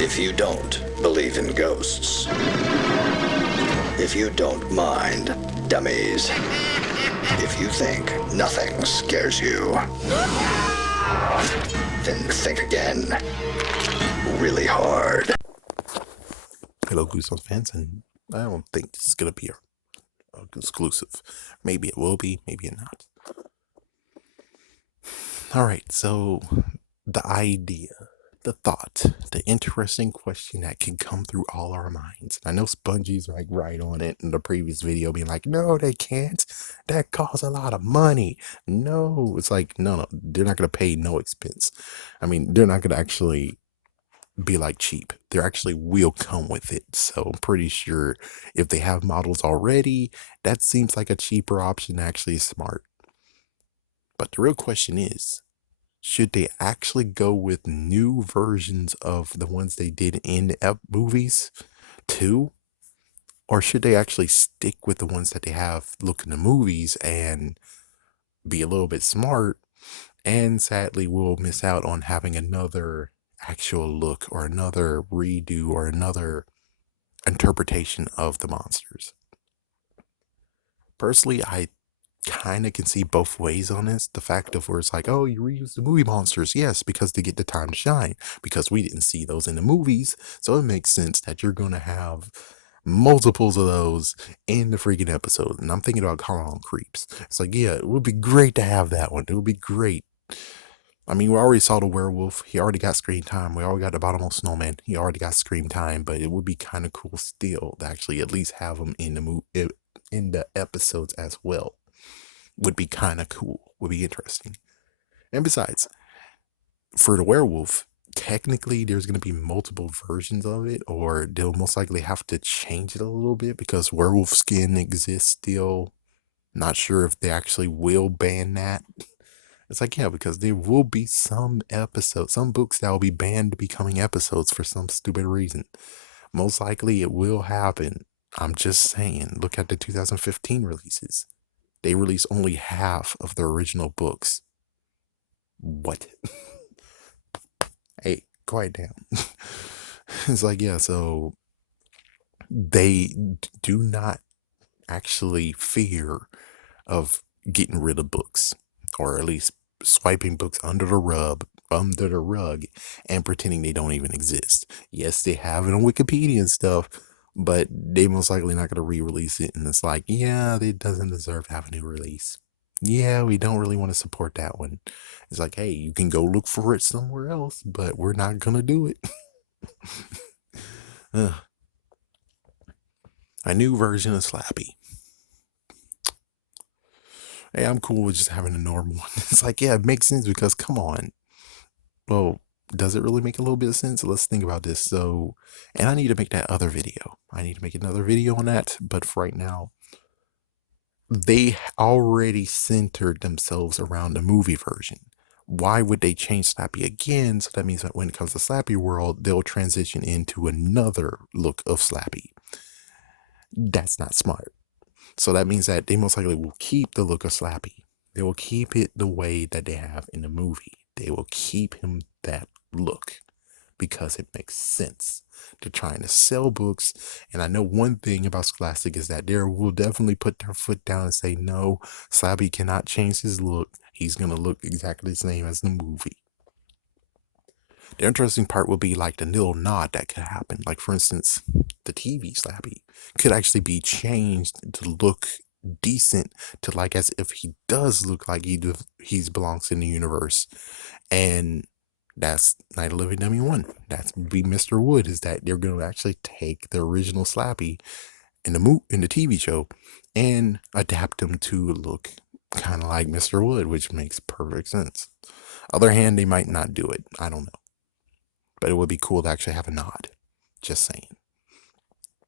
If you don't believe in ghosts, if you don't mind dummies, if you think nothing scares you, then think again. Really hard. Hello, Goosebumps fans, and I don't think this is going to be a exclusive. Maybe it will be, maybe it not. Alright, so the idea, the thought, the interesting question that can come through all our minds. I know Spongy's like right on it in the previous video being like, no, they can't. That costs a lot of money. No, it's like, no, they're not going to pay no expense. I mean, they're not going to actually be like cheap. They actually will come with it. So I'm pretty sure if they have models already, that seems like a cheaper option, actually smart. But the real question is, should they actually go with new versions of the ones they did in the movies too? Or should they actually stick with the ones that they have look in the movies and be a little bit smart? And sadly, we'll miss out on having another actual look or another redo or another interpretation of the monsters. Personally, I kind of can see both ways on this. The fact of where it's like, oh, you reuse the movie monsters. Yes, because they get the time to shine. Because we didn't see those in the movies. So it makes sense that you're going to have multiples of those in the freaking episode. And I'm thinking about calling on Creeps. It's like, yeah, it would be great to have that one. It would be great. I mean, we already saw the werewolf. He already got screen time. We already got the bottomless snowman. He already got screen time. But it would be kind of cool still to actually at least have him in the episodes as well. Would be kind of cool. Would be interesting. And besides, for the werewolf, technically there's going to be multiple versions of it, or they'll most likely have to change it a little bit because werewolf skin exists still. Not sure if they actually will ban that. It's like, yeah, because there will be some episodes, some books that will be banned becoming episodes for some stupid reason. Most likely it will happen. I'm just saying, look at the 2015 releases. They released only half of the original books. What? Hey, quiet down. It's like, yeah, so they do not actually fear of getting rid of books, or at least swiping books under the rug and pretending they don't even exist. Yes, they have it on Wikipedia and stuff, but they most likely not going to re-release it. And it's like, yeah, it doesn't deserve to have a new release. Yeah, we don't really want to support that one. It's like, hey, you can go look for it somewhere else, but we're not going to do it. A new version of Slappy. Hey, I'm cool with just having a normal one. It's like, yeah, it makes sense because come on. Well, does it really make a little bit of sense? Let's think about this. So, and I need to make that other video. I need to make another video on that. But for right now, they already centered themselves around the movie version. Why would they change Slappy again? So that means that when it comes to Slappy World, they'll transition into another look of Slappy. That's not smart. So that means that they most likely will keep the look of Slappy. They will keep it the way that they have in the movie. They will keep him that look because it makes sense. They're trying to sell books. And I know one thing about Scholastic is that they will definitely put their foot down and say, no, Slappy cannot change his look. He's going to look exactly the same as the movie. The interesting part will be like the little nod that could happen. Like, for instance, the TV Slappy could actually be changed to look decent, to like as if he does look like he belongs in the universe. And that's Night of Living Dummy 1. That's be Mr. Wood, is that they're going to actually take the original Slappy in the TV show and adapt him to look kind of like Mr. Wood, which makes perfect sense. Other hand, they might not do it. I don't know. But it would be cool to actually have a nod. Just saying.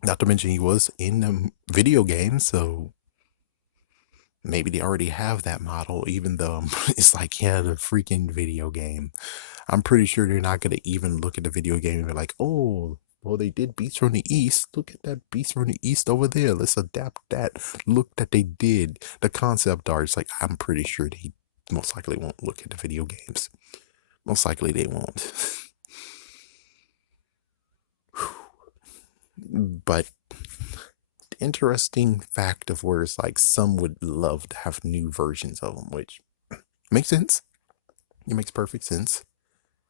Not to mention he was in the video game, so maybe they already have that model, even though it's like, yeah, the freaking video game. I'm pretty sure they're not going to even look at the video game and be like, oh, well, they did Beast from the East. Look at that Beast from the East over there. Let's adapt that look that they did. The concept art, it's like, I'm pretty sure they most likely won't look at the video games. Most likely they won't. But interesting fact of where it's like some would love to have new versions of them, which makes sense. It makes perfect sense.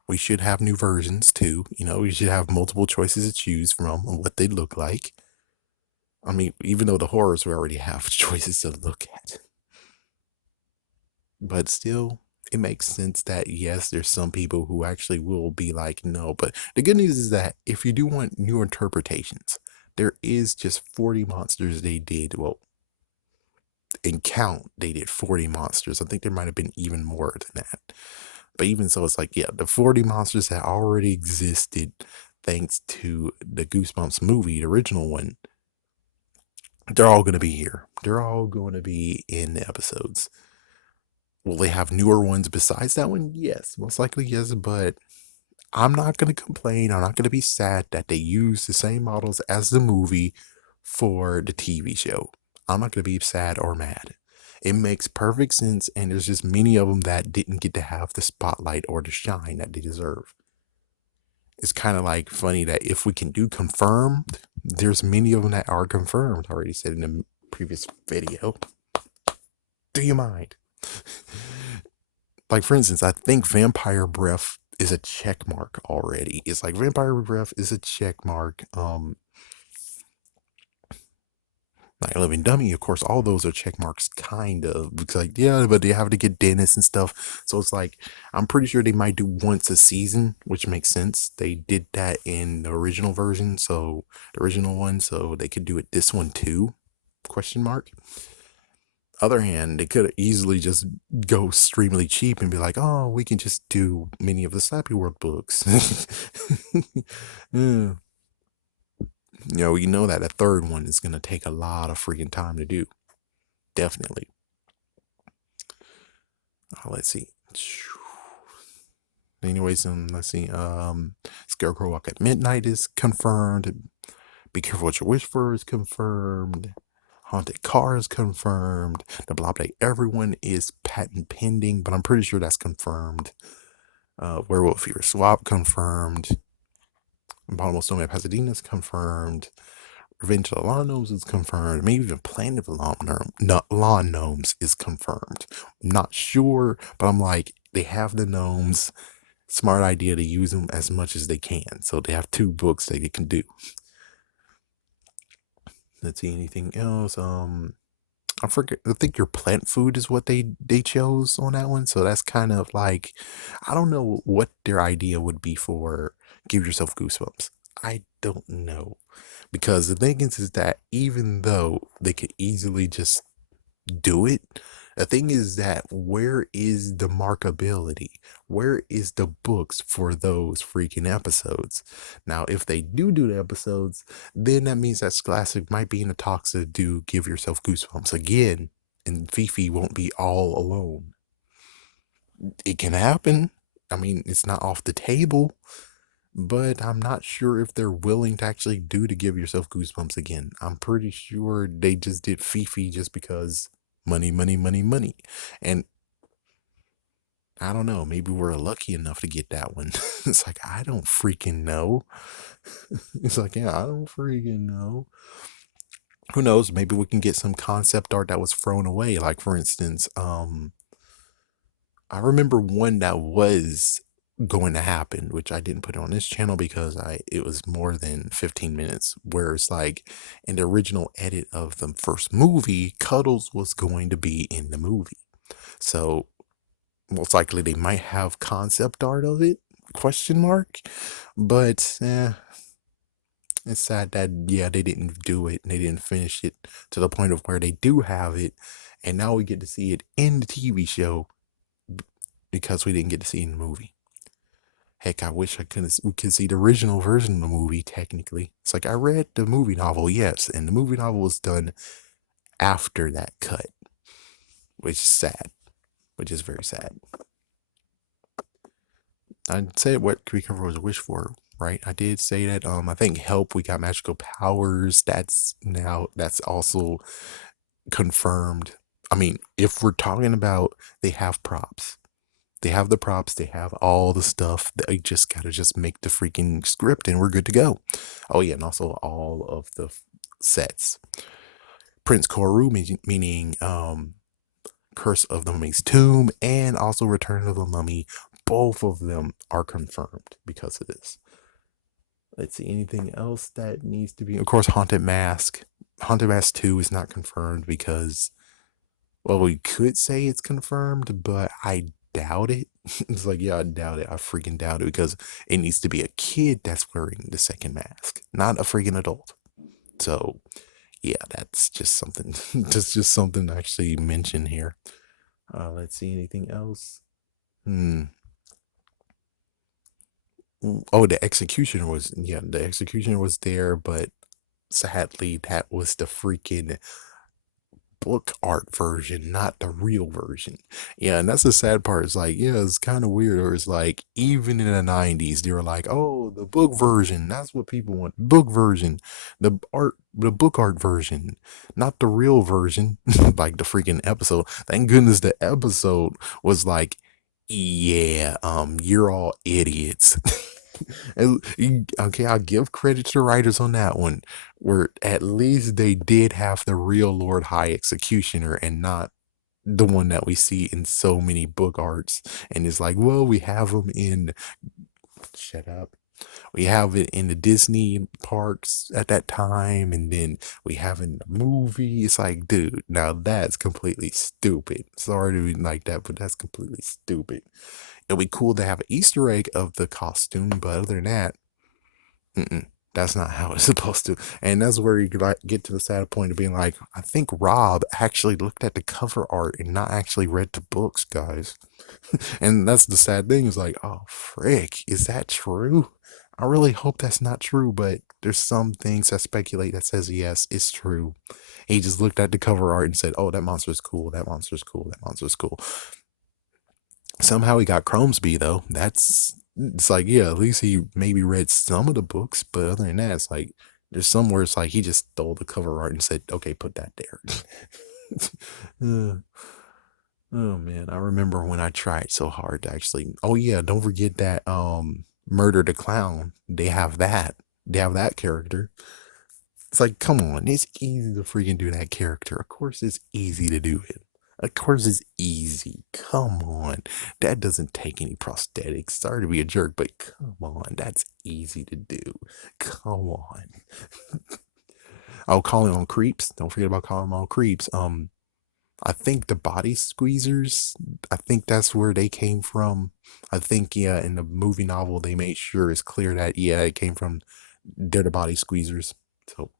We should have new versions too. We should have multiple choices to choose from on what they look like. I mean, even though the horrors we already have choices to look at, but still, it makes sense that yes, there's some people who actually will be like, no. But the good news is that if you do want new interpretations, there is just 40 monsters they did. Well, in count, they did 40 monsters. I think there might have been even more than that. But even so, it's like, yeah, the 40 monsters that already existed thanks to the Goosebumps movie, the original one, they're all going to be here. They're all going to be in the episodes. Will they have newer ones besides that one? Yes, most likely yes, but I'm not going to complain. I'm not going to be sad that they use the same models as the movie for the TV show. I'm not going to be sad or mad. It makes perfect sense, and there's just many of them that didn't get to have the spotlight or the shine that they deserve. It's kind of like funny that if we can do confirmed, there's many of them that are confirmed. I already said in the previous video. Do you mind? Like, for instance, I think Vampire Breath is a check mark already. It's like Vampire Breath is a check mark. Like Living Dummy, of course, all those are check marks, kind of. Because, like, yeah, but they have to get dentists and stuff. So it's like, I'm pretty sure they might do once a season, which makes sense. They did that in the original version, so the original one, so they could do it this one too? Question mark. Other hand, they could easily just go extremely cheap and be like, oh, we can just do many of the Slappy World books. Yeah. We know that a third one is going to take a lot of freaking time to do. Definitely. Let's see. Anyways, let's see. Scarecrow Walk at Midnight is confirmed. Be Careful What You Wish For is confirmed. Haunted Car is confirmed. The Blob Day Everyone is patent pending, but I'm pretty sure that's confirmed. Werewolf Fear Swap confirmed. Bottomless Snowman Pasadena is confirmed. Revenge of the Lawn Gnomes is confirmed. Maybe even Planet of the Lawn Gnomes is confirmed. I'm not sure, but I'm like, they have the gnomes. Smart idea to use them as much as they can. So they have 2 books that they can do. Let's see, anything else? I forget. I think Your Plant Food is what they chose on that one. So that's kind of like, I don't know what their idea would be for Give Yourself Goosebumps. I don't know. Because the thing is that even though they could easily just do it, the thing is that where is the markability? Where is the books for those freaking episodes? Now, if they do the episodes, then that means that Scholastic might be in the talks to do Give Yourself Goosebumps again, and Fifi won't be all alone. It can happen. I mean, it's not off the table. But I'm not sure if they're willing to actually do to Give Yourself Goosebumps again. I'm pretty sure they just did Fifi just because money, money, money, money. And I don't know, maybe we're lucky enough to get that one. It's like, I don't freaking know. It's like, yeah, I don't freaking know. Who knows? Maybe we can get some concept art that was thrown away. Like, for instance, I remember one that was going to happen, which I didn't put on this channel because it was more than 15 minutes, where it's like in the original edit of the first movie, Cuddles was going to be in the movie. So most likely they might have concept art of it, question mark. But it's sad that, yeah, they didn't do it and they didn't finish it to the point of where they do have it. And now we get to see it in the TV show because we didn't get to see it in the movie. Heck, I wish we could see the original version of the movie, technically. It's like, I read the movie novel, yes, and the movie novel was done after that cut, which is sad, which is very sad. I'd say what Be Careful What You Wish For, right? I did say that, I think Help, we got magical powers, that's also confirmed. I mean, if we're talking about they have props, They have the props, they have all the stuff. They just gotta just make the freaking script and we're good to go. Oh yeah, and also all of the sets. Prince Koru, meaning Curse of the Mummy's Tomb, and also Return of the Mummy. Both of them are confirmed because of this. Let's see, anything else that needs to be. Of course, Haunted Mask. Haunted Mask 2 is not confirmed because, well, we could say it's confirmed, but I doubt it. It's like, yeah, I doubt it. I freaking doubt it because it needs to be a kid that's wearing the second mask, not a freaking adult. So, yeah, that's just something, just something to actually mention here. Let's see, anything else? Oh, the executioner was, yeah, the executioner was there, but sadly, that was the freaking book art version, not the real version. Yeah, and that's the sad part. It's like, yeah, it's kind of weird. Or it's like, even in the 90s, they were like, oh, the book version, that's what people want. Book version, the book art version, not the real version, like the freaking episode. Thank goodness the episode was like, yeah, you're all idiots. Okay, I'll give credit to the writers on that one, where at least they did have the real Lord High Executioner and not the one that we see in so many book arts. And it's like, well, we have them in, shut up. We have it in the Disney parks at that time, and then we have it in the movie. It's like, dude, now that's completely stupid. Sorry to be like that, but that's completely stupid. It'd be cool to have an Easter egg of the costume, but other than that, that's not how it's supposed to. And that's where you like get to the sad point of being like, I think Rob actually looked at the cover art and not actually read the books, guys. And that's the sad thing is like, oh frick, is that true? I really hope that's not true, but there's some things that speculate that says yes, it's true. He just looked at the cover art and said, oh, that monster's cool, that monster's cool, that monster's cool. Somehow he got Cromesby though. It's like, yeah, at least he maybe read some of the books, but other than that, it's like there's somewhere it's like he just stole the cover art and said, okay, put that there. Oh man, I remember when I tried so hard to actually, oh yeah, don't forget that Murder the Clown. They have that. They have that character. It's like, come on, it's easy to freaking do that character. Of course it's easy to do it. Of course it's easy. Come on. That doesn't take any prosthetics. Sorry to be a jerk, but come on. That's easy to do. Come on. I'll call him on creeps. Don't forget about calling him on creeps. I think the body squeezers, I think that's where they came from. I think, yeah, in the movie novel, they made sure it's clear that, yeah, it came from, they're the body squeezers. So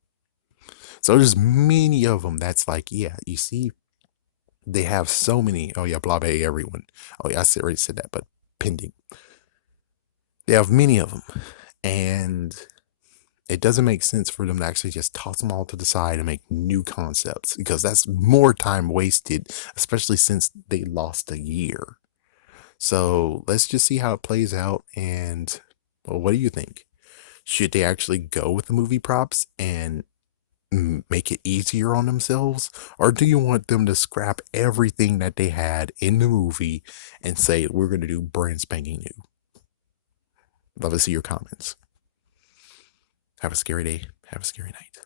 there's many of them that's like, yeah, you see, they have so many. Oh yeah, blabé everyone. Oh yeah, already said that, but pending. They have many of them, and it doesn't make sense for them to actually just toss them all to the side and make new concepts because that's more time wasted, especially since they lost a year. So let's just see how it plays out. And well, what do you think? Should they actually go with the movie props and make it easier on themselves? Or do you want them to scrap everything that they had in the movie and say, we're going to do brand spanking new? Love to see your comments. Have a scary day. Have a scary night.